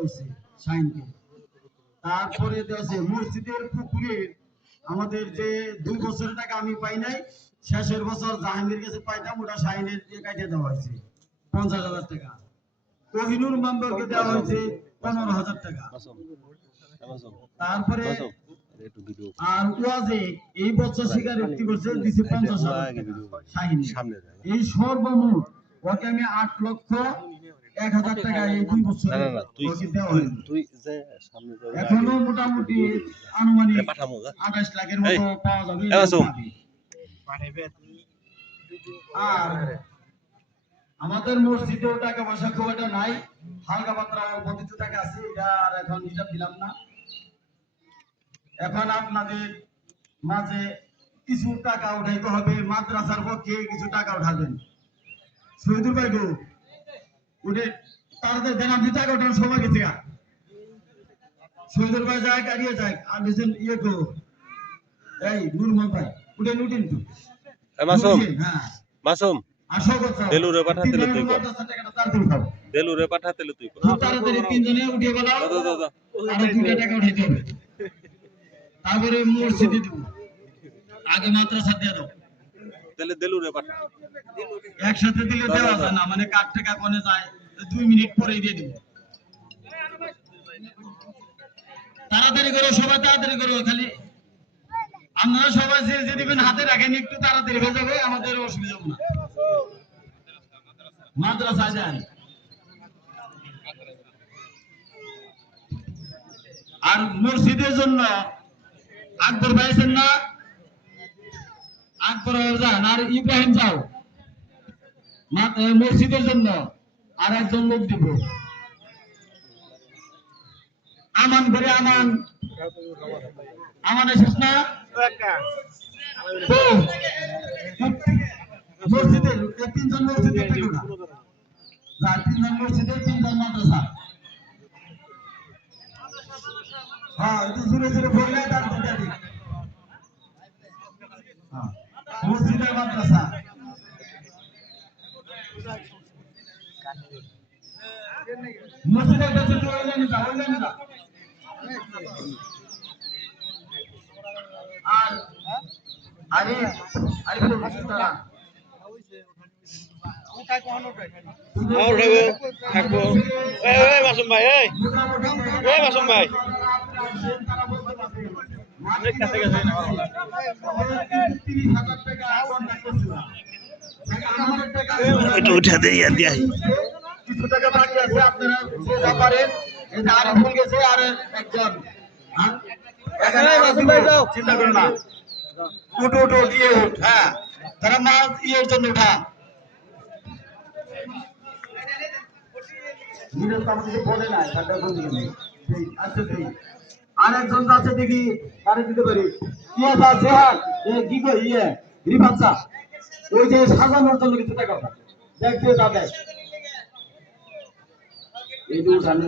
হয়েছে শাহিনকে। তারপরে দেওয়া মসজিদের পুকুরের আমাদের যে 2 বছরের টাকা আমি পাই নাই, শেষের বছর জাহাঙ্গীর কাছে পাইতাম, ওটা শাহিনের দিয়ে কাটিয়ে দেওয়া হয়েছে 50,000 টাকা। কোহিনুর মেম্বারকে দেওয়া হয়েছে 15,000 টাকা। তারপরে আর ওয়াজে এই বছর স্বীকারোক্তি করছে দিছে 50,000 টাকা শাহিন। এই সর্বমোট ওকে আমি 8,01,000 টাকা এই 2 বছরে ওকে দেওয়া হয়েছে। এখনো মোটামুটি আনুমানিক 28 লাখের মতো পাওয়া যাবে। আর আমাদের মসজিদেও টাকা পয়সা খুব একটা নাই, হালকা পাতলা কিছু টাকা আছে, এটা আর এখন হিসাব দিলাম না। এখন আপনাদের মাঝে কিছু টাকা উঠাইতে হবে, মাদ্রাসার পক্ষে কিছু টাকা উঠাবেন। শহীদুল ভাই গো উঠে তাদের দেন, আপনি টাকা উঠানোর সময় গেছে। শহীদুল ভাই যায় কারিয়ে যায়, আর দুজন ইয়ে গো এই নুরমল ভাই উঠেন উঠেন তো মাসুম। হ্যাঁ মাসুম আসো কথা দেলুরে পাঠাতেলে তুই কর, দেলুরে পাঠাতেলে তুই কর, তাড়াতাড়ি তিনজনে উঠিয়ে বলো দাদা আর 2 টাকা উঠাইতে হবে। তারপরে মসজিদে দেব, আগে মাদ্রাসা দিয়ে দাও, তাহলে দেলুরে পাঠা। একসাথে দিলে দেওয়া যায় না, মানে কার টাকা কোনে যায় 2 মিনিট পরে দিয়ে দেব। তাড়াতাড়ি করো, সবাই তাড়াতাড়ি করো, খালি আপনারা সবাই যে দিবেন হাতে রাখেন, একটু তাড়াতাড়ি হয়ে যাবে, আমাদের অসুবিধা হবে না। মাদ্রাসা যান। আর মসজিদের জন্য আকবর ভাই আছেন না, আকবর যান, আর ইব্রাহিম যাও মসজিদের জন্য আর একজন লোক দিব। আমান করে আমান এসেছ না মসজিদের 3জন মসজিদের 3জন মসজিদের 3জন মাদ্রাসা। হ্যাঁ একটু জোরে জোরে বললে তারপর দিক মসজিদের মাদ্রাসা। মসজিদের কাছে আর আরে আরে থাকবো। মাসুম ভাই, মাসুম ভাই উঠা দিয়ে কিছু টাকা বাকি আছে, আপনারা পারেন। এই যে আরেক ভুল গেছে, আর একজন চিন্তা করো না, উঠো উঠো দিয়ে উঠ। হ্যাঁ তারা মাছ ইয়ের জন্য উঠা বলে না, আর একজন আছে দেখি কারে দিতে পারি। কি কই ইয়ে রিফাচ্ছা, ওই যে সাজানোর জন্য কিছু টাকা দেখতে যাবে। এই যে উঠানে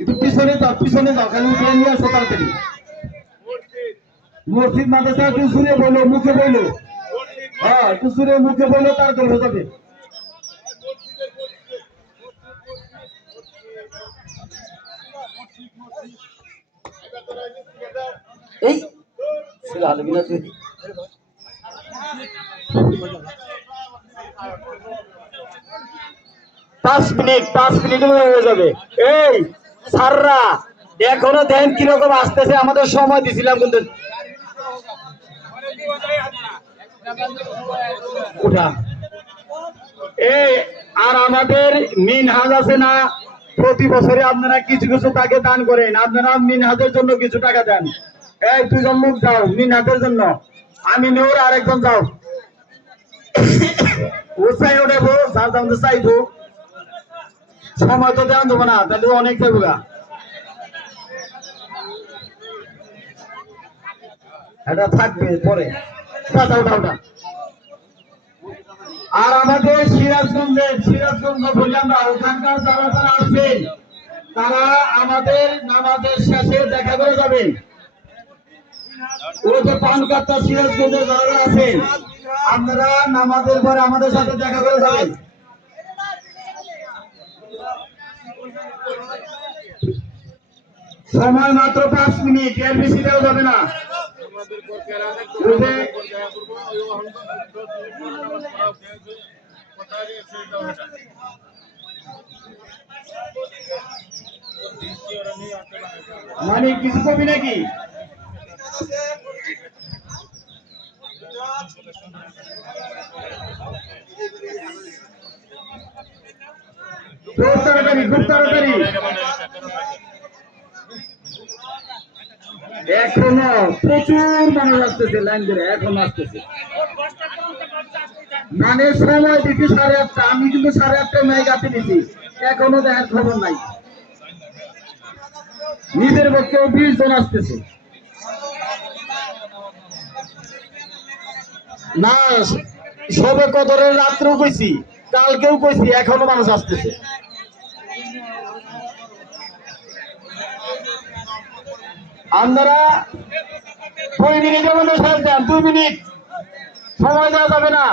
একটু পিছনে যাও খালি উঠে নিয়ে আসো তাড়াতাড়ি। মসজিদ মাদ্রাসা একটু সুরে বলো, মুখে বলো। হ্যাঁ একটু সুরে মুখে বলো, তাড়াতাড়ি হয়ে যাবে। এই ছিল হালে কিনা তুই 5 মিনিট হয়ে যাবে। এই স্যাররা এখনো দেন কিরকম আসতেছে, আমাদের সময় দিছিলাম কিন্তু উঠা। এই আর আমাদের মিনহাজ আছে না, প্রতি বছরে আপনারা কিছু কিছু টাকা দান করেন, আপনারা মিনহাজের জন্য কিছু টাকা দেন। এই 2জন লোক যাও মিনহাজের জন্য, আমি নূর আর একজন যাও। ও চাই ওঠাবো, যার দাম চাইবো, সময় তো দেওয়া দেবো না, তাহলে অনেক দেবো গা। এটা থাকবে পরে, ওটা। আর আমাদের সিরাজগঞ্জ বলি আমরা, ওখানকার যারা যারা আসবেন তারা আমাদের নামাজের শেষে দেখা করে যাবেন। ওই যে পানকাত্তা সিরাজগঞ্জে যারা আছেন, আপনারা নামাজের পরে আমাদের সাথে দেখা করে যাবেন। সময় মাত্র 5 মিনিট, এর বেশি দেওয়া যাবে না। মানে কিছু কবি নাকি? খুব তাড়াতাড়ি, খুব তাড়াতাড়ি। এখনো প্রচুর মানুষ আসতেছে লাইন ধরে, এখন আসতেছে। মানে সময় দিচ্ছি 8:30, আমি কিন্তু 8:30 মেয়ে গাছে দিচ্ছি, এখনো দেখার খবর নাই। নিজের পক্ষেও 20 জন আসতেছে না। সবে কদরের রাত্রেও কইছি, কালকেও কইছি, এখনো মানুষ আসতেছে। আপনারা 2 মিনিটের মধ্যে শেষ দেন, 2 মিনিট সময় দেওয়া যাবে না।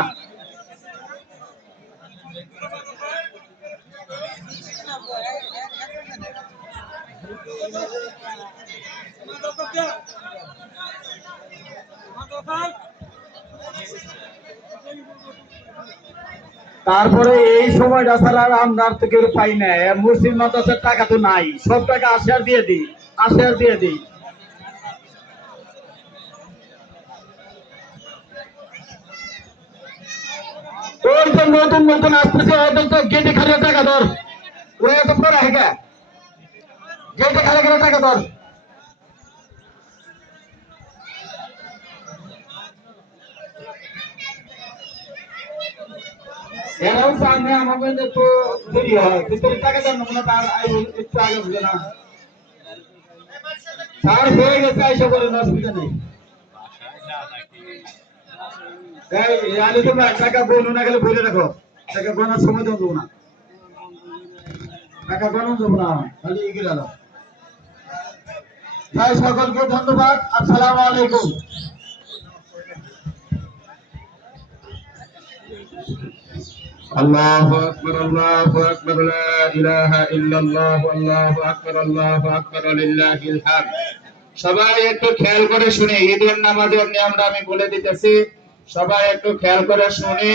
তারপরে এই সময়টা ছাড়া আমরা আর তো কেউ পাই না। মুসলিম মাদ্রাসার টাকা তো নাই, সব টাকা আশার দিয়ে দিই, আশার দিয়ে দিই। ওই যে নতুন নতুন আসতেছে, ওদের তো গেটে খালি টাকা ধর, ওরা তো পড়া হেগা, গেটে খালি করে টাকা ধর। এরাও সামনে আমাদের তো দেরি হয়, কিন্তু টাকা দেন না, তার একটু আগে বুঝে না। তার হয়ে গেছে, আইসা করেন, অসুবিধা নেই। আলি তোমরা টাকা বলো না, গেলে বলে রাখো, টাকা গোনার সময় দেবো না, টাকা গণন দেবো না, খালি এগিয়ে গেল। তাই সকলকে ধন্যবাদ, আসসালামু আলাইকুম। الله أكبر الله أكبر لا إله إلا الله الله أكبر لله الحمد। সবাই একটু খেয়াল করে শুনে ঈদের নামাজের নিয়মটা আমি বলে দিতেছি, সবাই একটু খেয়াল করে শুনে